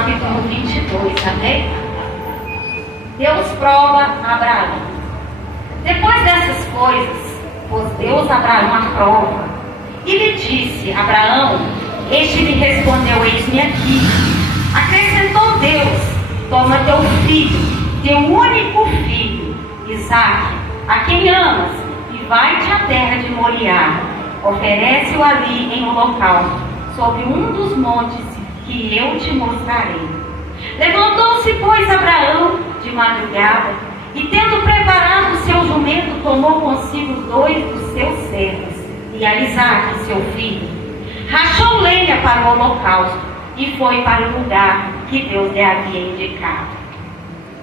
capítulo 22, amém? Deus prova Abraão. Depois dessas coisas, pôs Deus a Abraão à prova e lhe disse: Abraão. Este lhe respondeu: eis-me aqui. Acrescentou Deus: toma teu filho, teu único filho, Isaque, a quem amas, e vai-te à terra de Moriá. Oferece-o ali em holocausto, sobre um dos montes que eu te mostrarei. Levantou-se, pois, Abraão de madrugada, e tendo preparado o seu jumento, tomou consigo 2 dos seus servos, e a Isaque, seu filho. Rachou lenha para o holocausto, e foi para o lugar que Deus lhe havia indicado.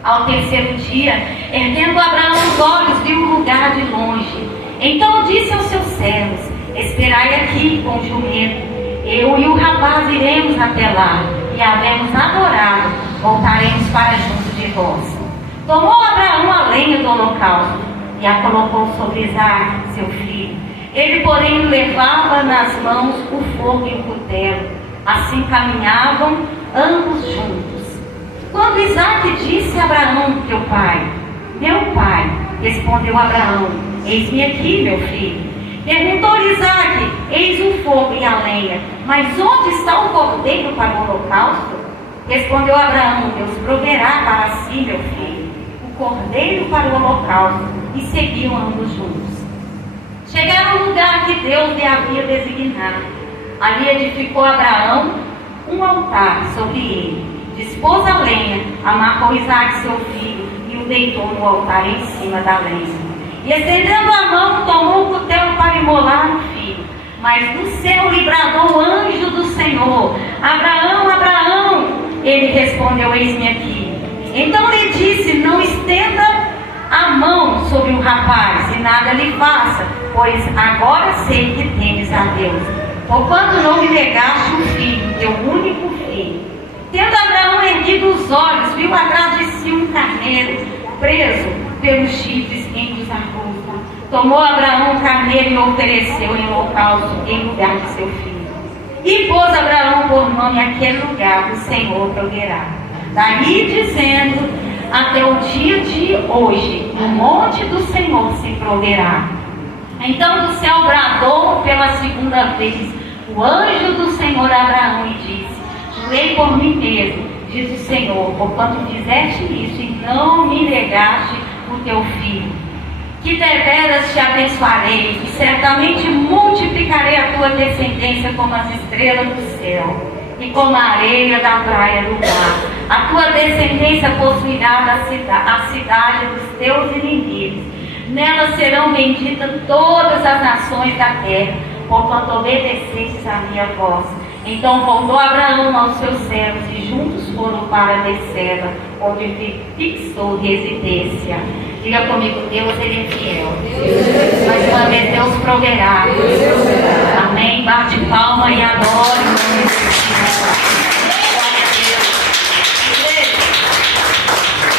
Ao terceiro dia, erguendo Abraão os olhos, viu o lugar de longe. Então disse aos seus servos: esperai aqui com o jumento, eu e o rapaz iremos até lá, e havemos adorado, voltaremos para junto de vós. Tomou Abraão a lenha do holocausto, e a colocou sobre Isaque, seu filho. Ele, porém, levava nas mãos o fogo e o cutelo. Assim caminhavam ambos juntos. Quando Isaque disse a Abraão: teu pai, meu pai, respondeu Abraão: eis-me aqui, meu filho. Perguntou-lhe Isaque: eis o fogo e a lenha, mas onde está o cordeiro para o holocausto? Respondeu Abraão: Deus proverá para si, meu filho, o cordeiro para o holocausto. E seguiam ambos juntos. Chegaram ao lugar que Deus lhe havia designado. Ali edificou Abraão um altar sobre ele, dispôs a lenha, amarrou Isaque, seu filho, e o deitou no altar em cima da lenha. E estendendo a mão, tomou o cutelo para imolar o filho. Mas do céu lhe bradou o anjo do Senhor: Abraão, Abraão. Ele respondeu: eis-me aqui. Então lhe disse: não estenda a mão sobre o rapaz e nada lhe faça, pois agora sei que temes a Deus, porquanto não me negaste um filho, teu único filho. Tendo Abraão erguido os olhos, viu atrás de si um carneiro preso pelos chifres entre os arbustos. Tomou Abraão o carneiro e o ofereceu em holocausto em lugar de seu filho. E pôs Abraão por nome aquele lugar: o Senhor proverá. Daí dizendo: até o dia de hoje, no monte do Senhor se proverá. Então do céu bradou pela segunda vez o anjo do Senhor a Abraão e disse: jurei por mim mesmo, diz o Senhor, porquanto fizeste isso e não me negaste o teu filho, que deveras te abençoarei, e certamente multiplicarei a tua descendência como as estrelas do céu, e como a areia da praia do mar. A tua descendência possuirá a cidade dos teus inimigos. Nela serão benditas todas as nações da terra, porquanto obedecestes a minha voz. Então voltou Abraão aos seus servos, e juntos foram para Beceba, onde fixou residência. Diga comigo: Deus, Ele é fiel. Mais uma vez, Deus proverá. Amém. Bate palma e adore.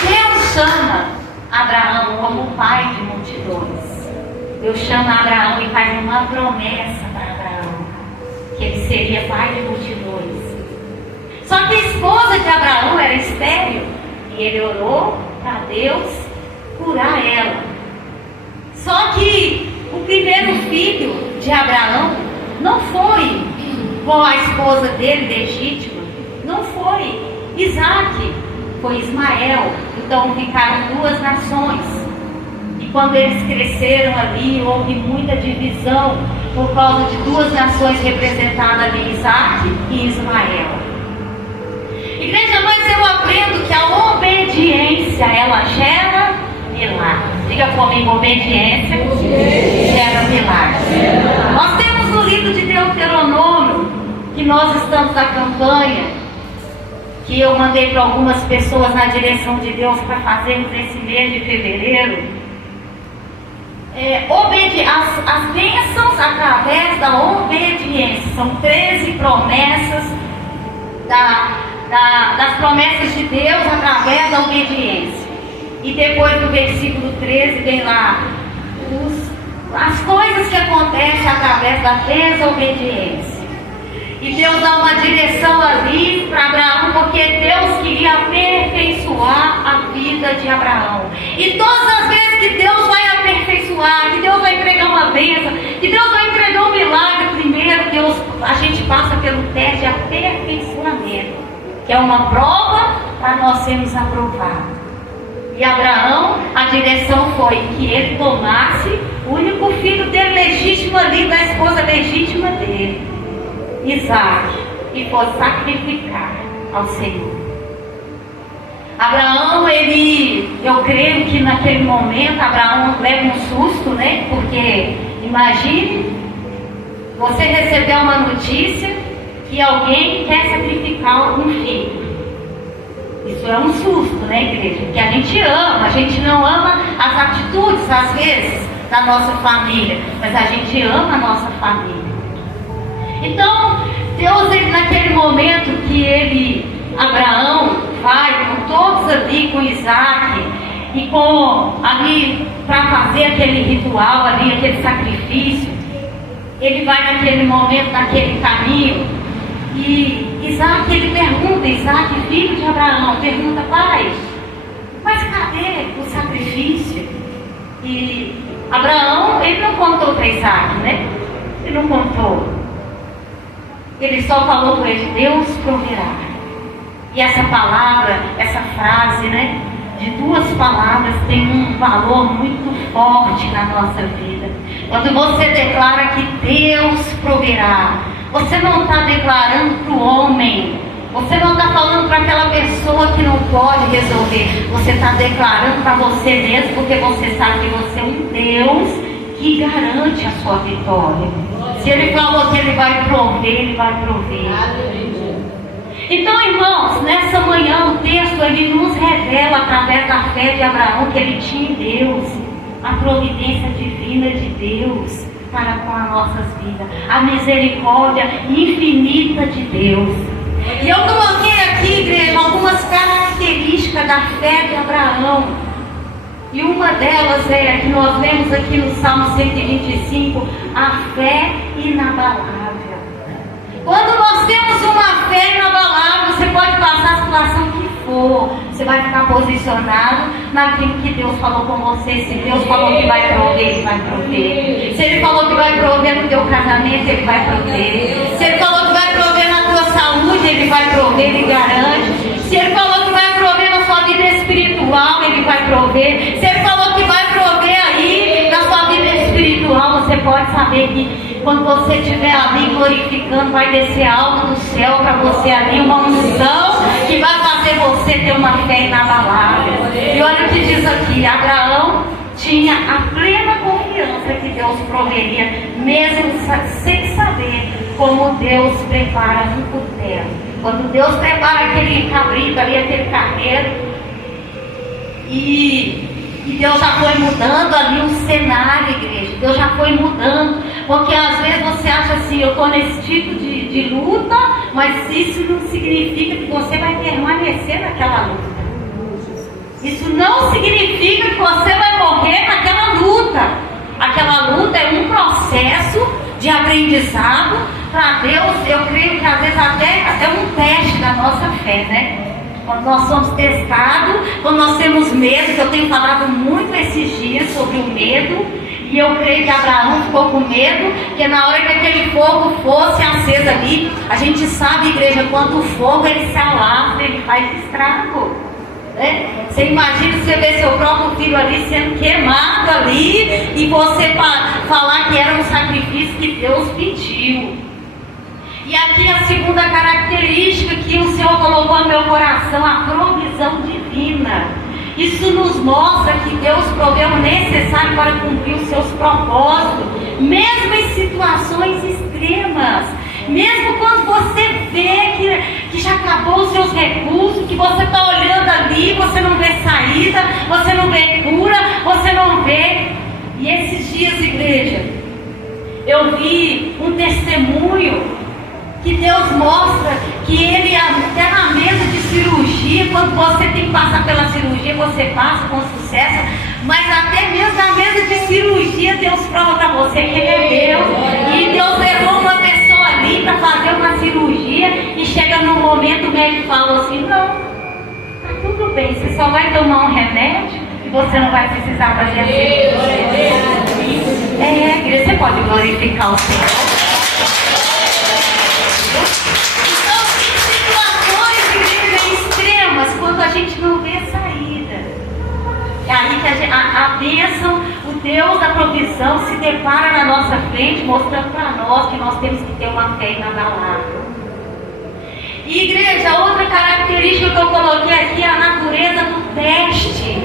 Deus chama Abraão como pai de multidões. Deus chama Abraão e faz uma promessa para Abraão, que ele seria pai de multidões. Só que a esposa de Abraão era estéril, e ele orou para Deus curar ela. Só que o primeiro filho de Abraão não foi com a esposa dele legítima, não foi Isaque, foi Ismael. Então ficaram 2 nações. E quando eles cresceram ali, houve muita divisão por causa de 2 nações representadas ali, Isaque e Ismael. Igreja, mas eu aprendo que a obediência, ela gera milagres. Diga comigo: obediência gera milagres. Nós temos no livro de Deuteronômio, que nós estamos na campanha, que eu mandei para algumas pessoas na direção de Deus para fazermos esse mês de fevereiro. As bênçãos através da obediência. São 13 promessas das promessas de Deus através da obediência. E depois do versículo 13 vem lá as coisas que acontecem através da desobediência. E Deus dá uma direção ali para Abraão, porque Deus vida de Abraão. E todas as vezes que Deus vai aperfeiçoar, que Deus vai entregar uma bênção, que Deus vai entregar um milagre, primeiro a gente passa pelo teste de aperfeiçoamento, que é uma prova para nós sermos aprovados. E Abraão, a direção foi que ele tomasse o único filho dele legítimo ali, da esposa legítima dele, Isaac, e fosse sacrificar ao Senhor. Abraão, eu creio que naquele momento Abraão leva um susto, né? Porque imagine você receber uma notícia que alguém quer sacrificar um filho. Isso é um susto, né, igreja? Porque a gente não ama as atitudes, às vezes, da nossa família, mas a gente ama a nossa família. Então, Deus, naquele momento que Abraão vai com todos ali, com Isaac, e ali para fazer aquele ritual ali, aquele sacrifício, ele vai naquele momento, naquele caminho, e Isaac, Isaac, filho de Abraão, pergunta: pai, mas cadê o sacrifício? E Abraão, ele não contou para Isaac, né? Ele não contou. Ele só falou com ele: Deus proverá. E essa palavra, essa frase, né, de duas palavras tem um valor muito forte na nossa vida. Quando você declara que Deus proverá, você não está declarando para o homem, você não está falando para aquela pessoa que não pode resolver, você está declarando para você mesmo, porque você sabe que você é um Deus que garante a sua vitória. Se Ele falou que Ele vai prover, Ele vai prover. Então, irmãos, nessa manhã o texto ele nos revela através da fé de Abraão que ele tinha em Deus a providência divina de Deus para com as nossas vidas, a misericórdia infinita de Deus. E eu coloquei aqui, igreja, algumas características da fé de Abraão. E uma delas é a que nós lemos aqui no Salmo 125, a fé inabalável. Quando nós temos uma fé inabalável, você pode passar a situação que for, você vai ficar posicionado naquilo que Deus falou com você. Se Deus falou que vai prover, Ele vai prover. Se Ele falou que vai prover no teu casamento, Ele vai prover. Se Ele falou que vai prover na tua saúde, Ele vai prover, Ele garante. Se Ele falou que vai prover na sua vida espiritual, Ele vai prover. Se Ele falou que vai prover aí na sua vida espiritual, você pode saber que quando você estiver ali glorificando, vai descer algo do céu para você ali, uma unção que vai fazer você ter uma fé inabalável. E olha o que diz aqui: Abraão tinha a plena confiança que Deus proveria, mesmo sem saber como Deus prepara um cutelo. Quando Deus prepara aquele cabrito ali, aquele carneiro, e Deus já foi mudando ali o cenário, igreja. Deus já foi mudando. Porque às vezes você acha assim: eu estou nesse tipo de luta, mas isso não significa que você vai permanecer naquela luta. Isso não significa que você vai morrer naquela luta. Aquela luta é um processo de aprendizado para Deus. Eu creio que às vezes até um teste da nossa fé, né? Quando nós somos testados, quando nós temos medo, que eu tenho falado muito esses dias sobre o medo, e eu creio que Abraão ficou com medo, porque na hora que aquele fogo fosse aceso ali, a gente sabe, igreja, quando o fogo ele se alastra, ele faz estrago. Né? Você imagina você ver seu próprio filho ali sendo queimado ali, e você falar que era um sacrifício que Deus pediu. E aqui a segunda característica que o Senhor colocou no meu coração: a provisão divina. Isso nos mostra que Deus proveu o necessário para cumprir os seus propósitos, mesmo em situações extremas. Mesmo quando você vê que já acabou os seus recursos, que você está olhando ali, você não vê saída, você não vê cura, você não vê. E esses dias, igreja, eu vi um testemunho que Deus mostra que Ele, até na mesa de cirurgia, quando você tem que passar pela cirurgia, você passa com sucesso, mas até mesmo na mesa de cirurgia, Deus prova para você que Ele é Deus. E Deus levou uma pessoa ali para fazer uma cirurgia, e chega num momento o médico fala assim: não, está tudo bem, você só vai tomar um remédio e você não vai precisar fazer assim. Igreja, você pode glorificar o Senhor. Então, em situações, igreja, extremas, quando a gente não vê saída, é aí que a bênção, o Deus da provisão se depara na nossa frente, mostrando para nós que nós temos que ter uma fé inabalável. E igreja, outra característica que eu coloquei aqui é a natureza do teste.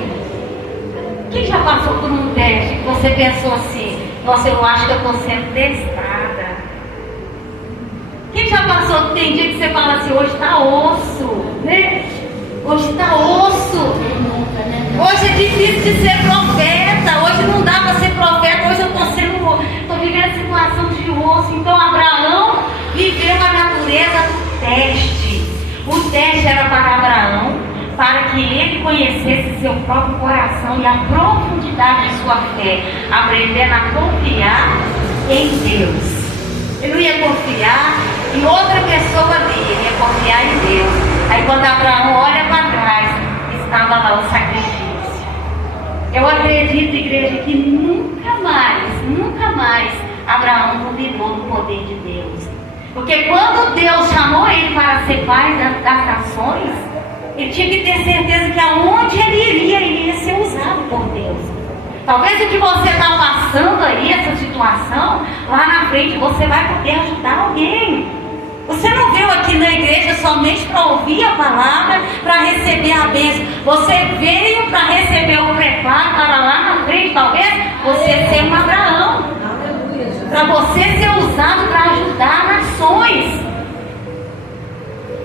Quem já passou por um teste que você pensou assim, nossa, eu acho que eu estou sendo testada? Quem já passou, tem dia que você fala assim, hoje está osso, né? Hoje está osso. Hoje é difícil de ser profeta. Hoje não dá para ser profeta. Hoje eu estou vivendo situação de osso. Então Abraão viveu a natureza do teste. O teste era para Abraão, para que ele conhecesse seu próprio coração e a profundidade de sua fé, aprendendo a confiar em Deus. Ele não ia confiar em outra pessoa ali, ele ia confiar em Deus. Aí quando Abraão olha para trás, estava lá o sacrifício. Eu acredito, igreja, que nunca mais Abraão duvidou do poder de Deus. Porque quando Deus chamou ele para ser pai das nações, ele tinha que ter certeza que aonde ele ia ser usado por Deus. Talvez o que você está passando aí, essa situação, lá na frente você vai poder ajudar alguém. Você não veio aqui na igreja somente para ouvir a palavra, para receber a bênção. Você veio para receber o preparo para lá na frente, talvez você ser um Abraão. Para você ser usado para ajudar nações.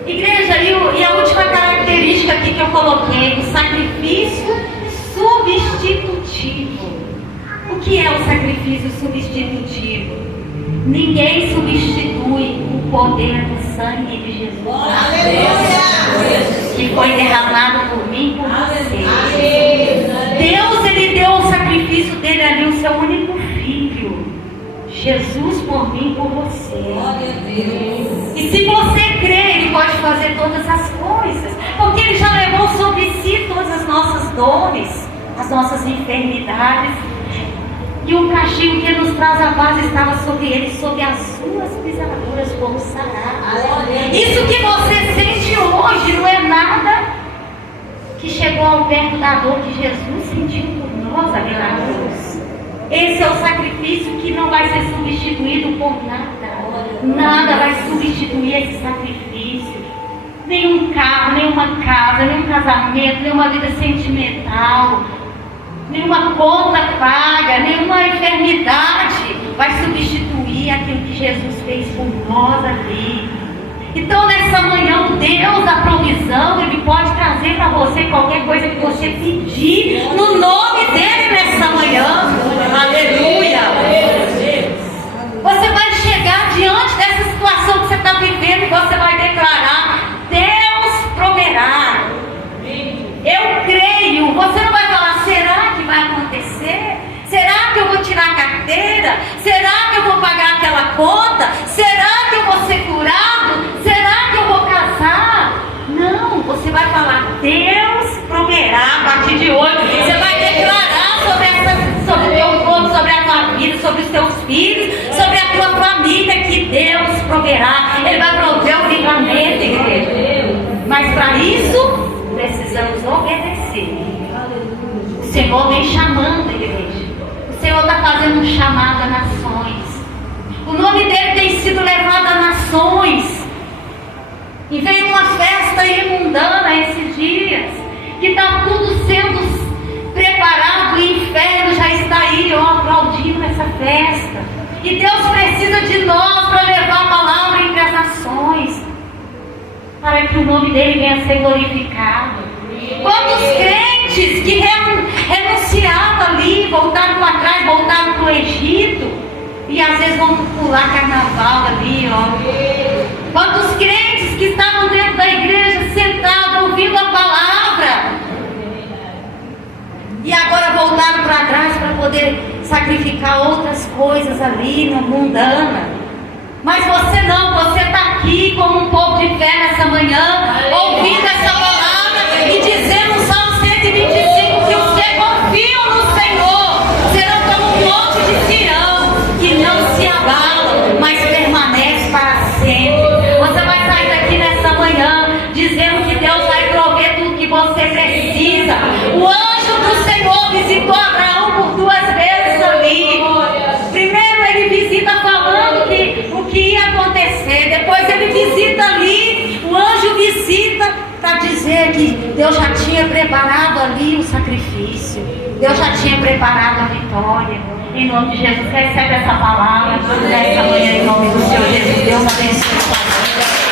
Igreja, e a última característica aqui que eu coloquei, o sacrifício substitutivo. O que é o sacrifício substitutivo? Ninguém substitui o poder do sangue de Jesus. Aleluia! Que foi derramado por mim e por você. Deus, ele deu o sacrifício dele ali, o seu único filho. Jesus por mim e por você. E se você crê, ele pode fazer todas as coisas, porque ele já levou sobre si todas as nossas dores, as nossas enfermidades. E o castigo que nos traz a paz estava sobre ele, sobre as suas pisaduras como sarado. Isso que você sente hoje não é nada que chegou ao perto da dor que Jesus sentiu por nós ali na cruz. Esse é o sacrifício que não vai ser substituído por nada. Nada vai substituir esse sacrifício. Nenhum carro, nenhuma casa, nenhum casamento, nenhuma vida sentimental, nenhuma conta paga, nenhuma enfermidade vai substituir aquilo que Jesus fez por nós ali. Então nessa manhã o Deus da provisão, ele pode trazer para você qualquer coisa que você pedir no nome dele nessa manhã. Aleluia! Você vai chegar diante dessa situação que você está vivendo e você vai declarar: Deus proverá. Eu creio. Você não vai falar: será que vai acontecer? Será que eu vou tirar a carteira? Será que eu vou pagar aquela conta? Será que eu vou ser curado? Será que eu vou casar? Não, você vai falar: Deus proverá a partir de hoje. Você vai declarar sobre o teu corpo, sobre a tua vida, sobre os teus filhos, sobre a tua família, que Deus proverá. Ele vai prover o livramento, igreja. Mas para isso precisamos obedecer. O Senhor vem chamando, igreja. O Senhor está fazendo um chamado a nações. O nome dele tem sido levado a nações. E veio uma festa aí mundana esses dias, que está tudo sendo preparado, o inferno já está aí, ó, aplaudindo essa festa. E Deus precisa de nós para levar a palavra entre as nações, para que o nome dele venha a ser glorificado. Quantos crentes que renunciavam ali, voltaram para trás, voltaram para o Egito, e às vezes vão pular carnaval ali, ó. Quantos crentes que estavam dentro da igreja, sentados, ouvindo a palavra, e agora voltaram para trás para poder sacrificar outras coisas ali no mundana. Mas você não, você está aqui como um povo de fé nessa manhã, ouvindo essa palavra e dizendo: visitou Abraão por 2 vezes ali. Primeiro ele visita falando o que ia acontecer. Depois ele visita ali, o anjo visita para dizer que Deus já tinha preparado ali o sacrifício. Deus já tinha preparado a vitória. Em nome de Jesus, recebe essa palavra nessa manhã, em nome do Senhor Jesus. Deus abençoe a sua vida.